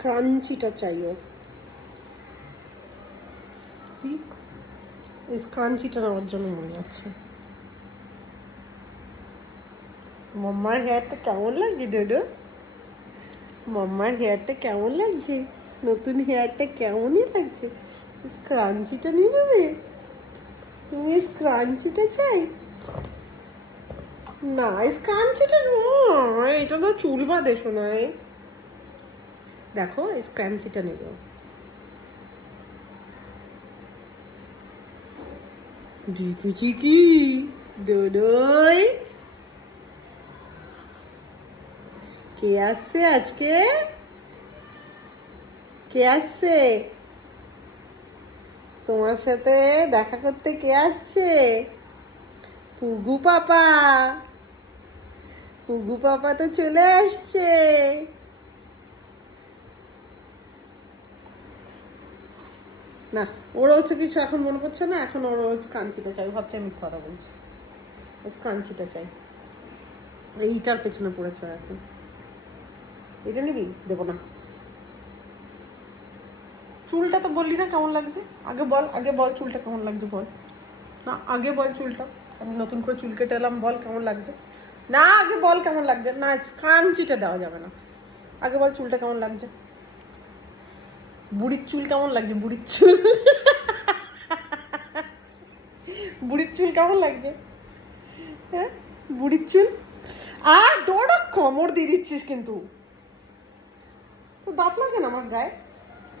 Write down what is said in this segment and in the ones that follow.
ক্রাঞ্চিটা চাইও। সি এই ক্রাঞ্চিটা নেওয়ার জন্য মনে যাচ্ছে। মাম্মার হেয়ারটা কেমন লাগছে ডোডো? মাম্মার হেয়ারটা কেমন লাগছে? নতুন হেয়ারটা কেমনই লাগছে? স্ক্রাঞ্চিটা নিয়ে নেবে? তুমি স্ক্রাঞ্চিটা চাই? না, স্ক্রাঞ্চিটা নয়, এটা তো চুল বাঁধে শোনায়। দেখো স্ক্রাঞ্চিটা নেব। দেখেছি কি ডোডোই? কে আসছে আজকে? কে আসছে তোমার সাথে দেখা করতে? কে আসছে? পুগু পাপা। পুগু পাপা তো চলে আসছে। না, ওর হচ্ছে কিছু এখন মনে করছে না, এখন ওর ক্রাঞ্চিটা চাই। ভাবছে আমি মিথ্যা কথা বলছি। ক্রাঞ্চিটা চাই। এইটার পেছনে পড়েছে এখন। এটা নিবি? দেবো না। চুলটা তো বললি না কেমন লাগছে? আগে বল, আগে বল চুলটা কেমন লাগছে বল। না আগে বল চুলটা, আমি নতুন করে চুল কেটে এলাম, বল কেমন লাগছে। না আগে বল কেমন লাগছে। না ক্রাঞ্চিটা দেওয়া যাবে না, আগে বল চুলটা কেমন লাগছে। বুড়ির চুল কেমন লাগছে? বুড়ির চুল বুড়ির চুল কেমন লাগছে? হ্যাঁ বুড়ির চুল। আর ডোডা কোমর দিয়ে দিচ্ছিস কিন্তু। তো দাঁত লাগে না আমার গায়ে?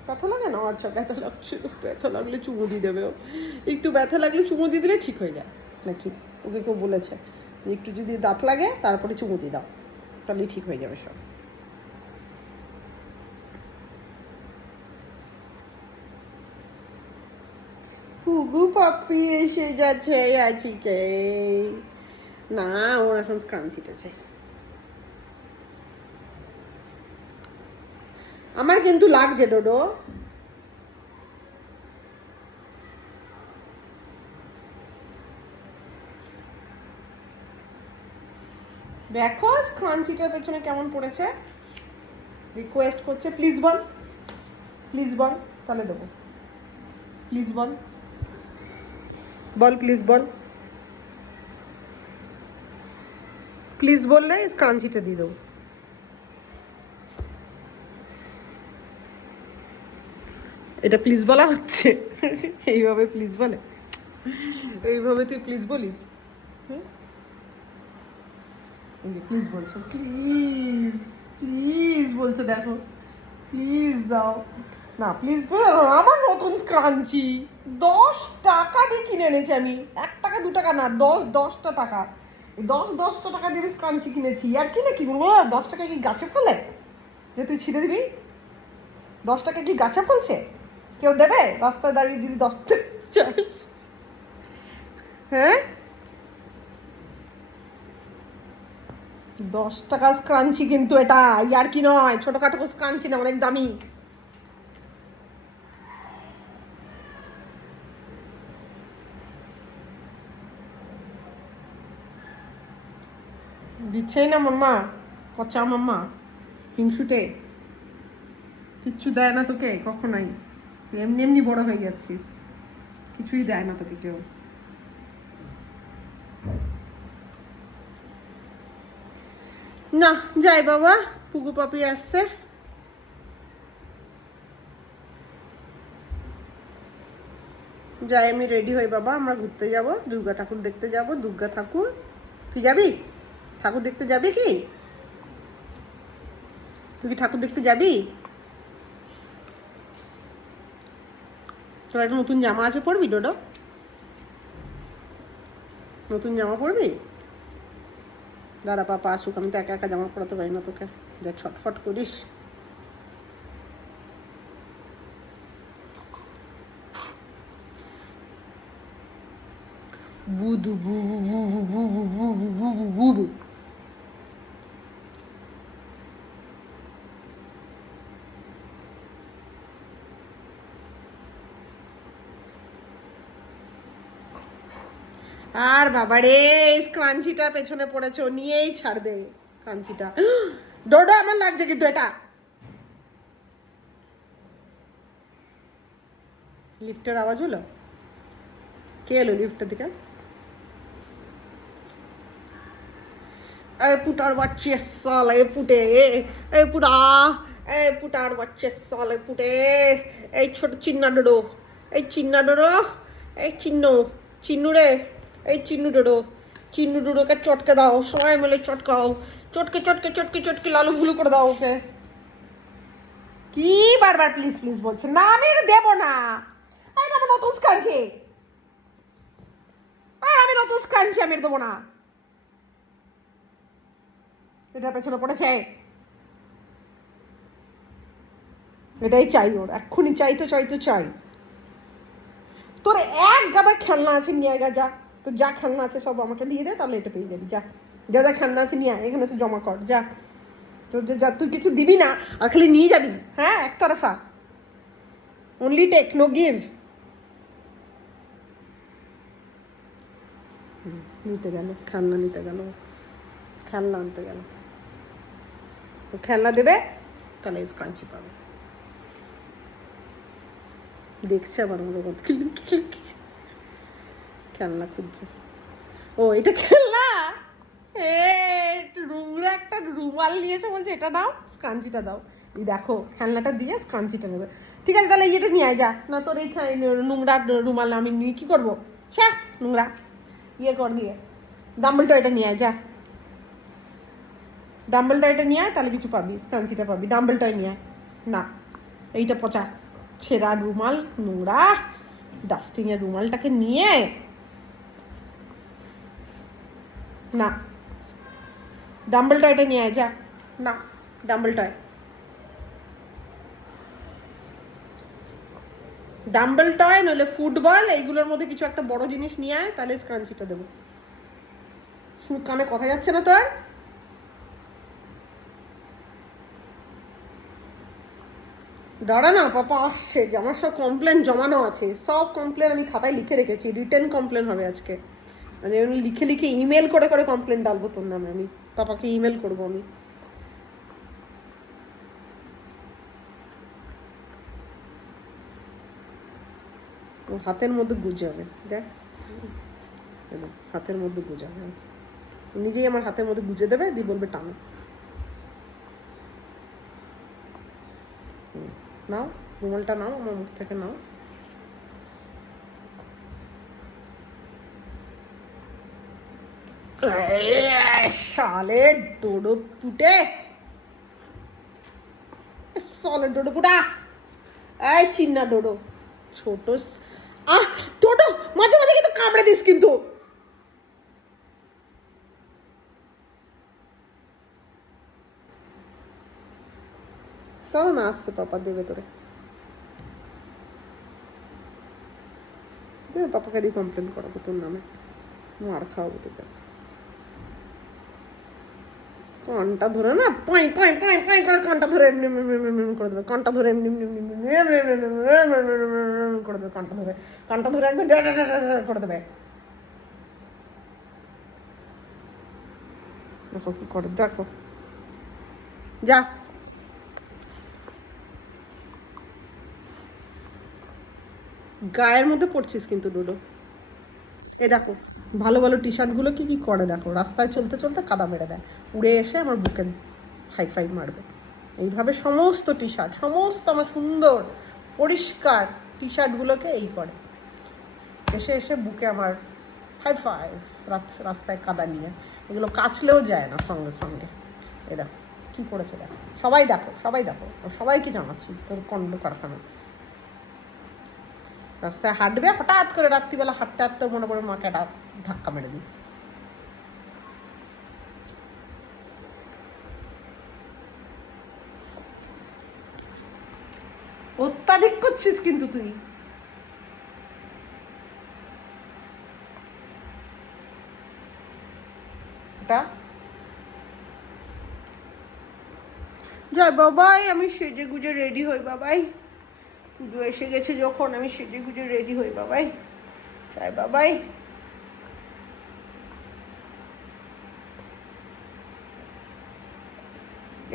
ব্যথা লাগে না? আচ্ছা ব্যথা লাগছে, ব্যথা লাগলে চুমু দিয়ে দেবে ও। একটু ব্যথা লাগলে চুমু দিয়ে দিলে ঠিক হয়ে যায় নাকি? ওকে কেউ বলেছে একটু যদি দাঁত লাগে তারপরে চুমু দিয়ে দাও, তাহলে ঠিক হয়ে যাবে সব। পুগু পাপ্পি এসে যাচ্ছে আজকে। না ওর এখন ক্রাঞ্চিটা চাই। আমার কিন্তু লাগছে ডোডো। দেখো ক্রাঞ্চিটার পেছনে কেমন পড়েছে। রিকোয়েস্ট করছে, প্লিজ বল, প্লিজ বল, তাহলে দেবো। Please ball, ball please ball. Please বললে ক্রাঞ্চিটা দিয়ে দেবো। এটা প্লিজ বলা হচ্ছে? এইভাবে প্লিজ বলে? এইভাবে তুই প্লিজ বলিস? প্লিজ বলছো, প্লিজ প্লিজ বলছো, দেখো প্লিজ দাও। না প্লিজ আমার নতুন ক্রাঞ্চি 10 টাকা দিয়ে কিনে এনেছি আমি। 1 টাকা 2 টাকা না, 10টা টাকা। 10টা টাকা দিয়ে ক্রাঞ্চি কিনেছি। আর কি না কি বলবো, 10 টাকা কি গাছে ফলে যে তুই ছিঁড়ে দিবি? 10 টাকা কি গাছে ফলছে? কেউ দেবে রাস্তায় দাঁড়িয়ে যদি 10 টাকা চাস? হ্যাঁ 10 টাকা ক্রাঞ্চি কিন্তু এটা, আর কি নয়, ছোটখাটো ক্রাঞ্চি না, অনেক দামি। দিচ্ছেই না মাম্মা, পচা মাম্মা, হিংসুটে, কিচ্ছু দেয় না তোকে কখনোই। তুই এমনি এমনি বড় হয়ে যাচ্ছিস, কিছুই দেয় না তোকে কেউ। না যাই বাবা, পুগু পাপি আসছে। যাই আমি রেডি হই বাবা, আমরা ঘুরতে যাব, দুর্গা ঠাকুর দেখতে যাব। দুর্গা ঠাকুর, তুই যাবি? ঠাকুর দেখতে যাবি কি? তুই কি ঠাকুর দেখতে যাবি? তোর একটা নতুন জামা আছে, পরবি ডোডো? নতুন জামা পরবি? দাঁড়া পাপা আসুক, আমি তো একা একা জামা পরাতে পারি না তোকে, যা ছটফট করিস। বুদু বুবু বুবু বুবু বুবু বুবু বুবু। আর বাবারে স্ক্রাঞ্চিটার পেছনে পড়েছে, ও নিয়েই ছাড়বে স্ক্রাঞ্চিটা। ডোডো আমার লাগছে কিন্তু এটা। লিফটের আওয়াজ হলো? কে এলো লিফটের দিকে? এই পুটার বাচ্চা সালে পুটে, এই পুটা, এই পুটার বাচ্চা সালে পুটে, এই ছোট চিন্না ডোডো, এই চিন্না ডোডো, এই চিন্নু রে, এই চিন্নু ডোডোকে চটকে দাও, সবাই মিলে চটকাও, চটকে চটকে চটকে চটকে লালু ভুলু করে দাও ওকে। কি বারবার প্লিজ প্লিজ বলছে? না আমি এটা দেবো না, এটা আমার নতুন স্ক্রাঞ্চি, আমি নতুন স্ক্রাঞ্চি, আমি দেবো না। এটার পেছনে পড়েছে, এটাই চাই ওর, এক্ষুনি চাই তো চাই তো চাই। তোর এক গাদা খেলনা আছে, নিয়ে গা যা, তোর যা খেলনা আছে সব আমাকে দিয়ে দে, তাহলে এটা পেয়ে যাবি। যা যা যা খেলনা আছে নিয়ে এখানে এসে জমা কর, যা। তোর যা, তুই কিছু দিবি না আর খালি নিয়ে যাবি, হ্যাঁ একতরফা, অনলি টেক নো গিভ। নিতে গেল খেলনা, নিতে গেল খেলনা, আনতে গেল, খেলনা দেবে তাহলে স্ক্রাঞ্চি পাবে। দেখছে আবার খেলনা খুঁজছে। ও এটা খেলনা, নোংরা একটা রুমাল নিয়েছে, বলছে এটা দাও, স্ক্রাঞ্চিটা দাও। এই দেখো খেলনাটা দিয়ে স্ক্রাঞ্চিটা নেবে। ঠিক আছে তাহলে এটা নিয়ে আয় যা। না তোর এই নোংরা রুমাল আমি নিয়ে কি করবো? ছ্যা নোংরা, ইয়ে কর গিয়ে ডাম্বল টয়টা নিয়ে আয় যা, ডাম্বল টয়টা নিয়ে আয়, তাহলে কিছু পাবি, স্ক্রাঞ্চিটা পাবি। ডাম্বল টয় নিয়ে আয়। না এইটা পচা ছেঁড়া রুমাল, নোংরা ডাস্টিং এর রুমালটাকে নিয়ে, না ডাম্বল টয়টা নিয়ে আয় যা। না ডাম্বল টয়, ডাম্বল টয় নইলে ফুটবল, এইগুলোর মধ্যে কিছু একটা বড় জিনিস নিয়ে আয়, তাহলে স্ক্রাঞ্চিটা দেবো। কানে কথা যাচ্ছে না তোর? দাঁড়া না, পাপা আসছে, যে আমার সব কমপ্লেন জমানো আছে, সব কমপ্লেন আমি খাতায় লিখে রেখেছি, রিটেন কমপ্লেন হবে আজকে, মানে লিখে লিখে ইমেল করে করে কমপ্লেন ডালবো তোর নামে, আমি পাপাকে ইমেল করবো আমি। ও হাতের মধ্যে গুজাবে, দেখ হাতের মধ্যে গুজাবে, নিজেই আমার হাতের মধ্যে গুজে দেবে, দিয়ে বলবে টানো। নাও রুমালটা নাও, আমার মুখ থেকে নাও। শালে ডোডো পুটে, সালে ডোডো পুটা, এই চিন্না ডোডো, ছোট ডোডো, মাঝে মাঝে কিন্তু কামড়ে দিস কিন্তু। চলো না, আসছে পাপা দেবে তোরে, দেবে পাপাকে দিয়ে কমপ্লেন করাবো তোর নামে, মার খাওয়াবো তোকে। কানটা ধরে না পাই পাই পাই পাই করে কানটা ধরে এমনি করে দেবে, কানটা ধরে এমনি করে দেবে, কানটা ধরে একদম করে দেবে। দেখো কি করে, দেখো যা। গায়ের মধ্যে পড়ছিস কিন্তু ডোডো। এই দেখো ভালো ভালো টি শার্টগুলো কি কি করে দেখো, রাস্তায় চলতে চলতে কাদা মেরে দেয়, উড়ে এসে আমার বুকে হাই ফাই মারবে। এইভাবে সমস্ত টি শার্ট, সমস্ত আমার সুন্দর পরিষ্কার টি শার্টগুলোকে এই করে, এসে এসে বুকে আমার হাই ফাই, রাস্তায় কাদা নিয়ে, এগুলো কাছলেও যায় না সঙ্গে সঙ্গে। এই দেখো কী করেছে, দেখো সবাই দেখো, সবাই দেখো, সবাইকে জানাচ্ছি তোর কন্ড কারখানা। রাস্তায় হাঁটবে, হঠাৎ করে রাত্রিবেলা হাঁটতে হাঁটতে মনে করে মাকে একটা ধাক্কা মেরে দিই। অত্যাধিক করছিস কিন্তু তুই। যাই বাবাই, আমি সেজে গুজে রেডি হই বাবাই, পুজো এসে গেছে যখন, আমি সেজে গুজে রেডি হই বাবাই, যাই বাবাই।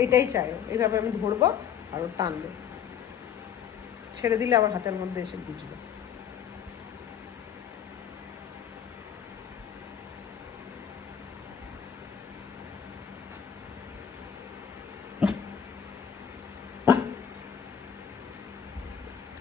এইটাই চাই, এইভাবে আমি ধরবো আর ও টানবে, ছেড়ে দিলে আবার হাতের মধ্যে এসে গুজবে।